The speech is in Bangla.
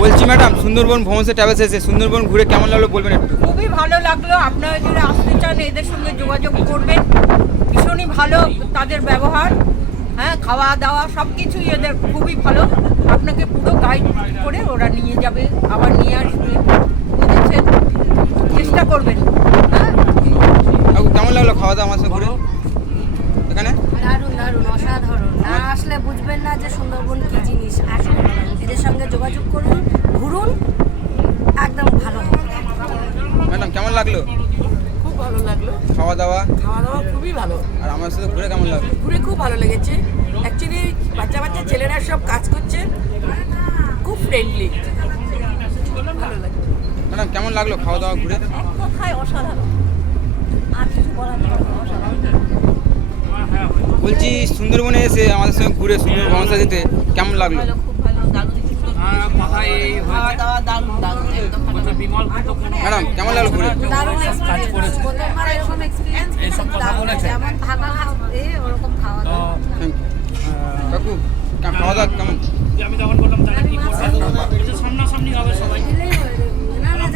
বলছি ম্যাডাম, সুন্দরবন ভ্রমণে ট্রাভেলস এসে সুন্দরবন ঘুরে কেমন লাগলো বলবেন একটু। খুবই ভালো লাগলো। আপনারা যদি আসতে চান এদের সঙ্গে যোগাযোগ করবেন। ভীষণই ভালো তাদের ব্যবহার, হ্যাঁ, খাওয়া দাওয়া সব কিছুই এদের খুবই ভালো। আপনাকে পুরো গাইড করে ওরা নিয়ে যাবে, আবার নিয়ে আসবে, বুঝেছেন? চেষ্টা করবেন। হ্যাঁ, কেমন লাগলো খাওয়া দাওয়া আমার সাথে ঘুরে এখানে? দারুণ দারুণ, অসাধারণ। না আসলে বুঝবেন না যে সুন্দরবন কি জিনিস। আসুন, এদের সঙ্গে যোগাযোগ করুন, ঘুরুন, একদম ভালো হবে। ম্যাডাম কেমন লাগলো খুব ভালো লাগলো। খাওয়া দাওয়া? খাওয়া দাওয়া খুবই ভালো। আর আমার সাথে ঘুরে কেমন লাগলো? ঘুরে খুব ভালো লেগেছে। অ্যাকচুয়ালি বাচ্চা বাচ্চা ছেলেরা সব কাজ করছে, খুব ফ্রেন্ডলি, ভালো লাগে। ম্যাডাম কেমন লাগলো খাওয়া দাওয়া ঘুরে? কোথায় অসাধারণ, আর কিছু বলার নেই, অসাধারণ। বলছি সুন্দরবনে এসে আমাদের সঙ্গে ঘুরে সুন্দর ভ্রমণে যেতে কেমন লাগলো? খুব ভালো, দারুণ। খাওয়া দাওয়া দারুণ দারুণ, একদম ভালো। ম্যাডাম কেমন লাগলো ঘুরে? দারুণ এক্সপিরিয়েন্স। প্রথমবার এরকম এক্সপিরিয়েন্স, যেমন থাকা খাওয়া ওরকম খাওয়া দাওয়া। Thank you. কাকু খাওয়া দাওয়া কেমন? আমি যখন বললাম তাহলে কি করবো, সামনাসামনি হবে সবাই।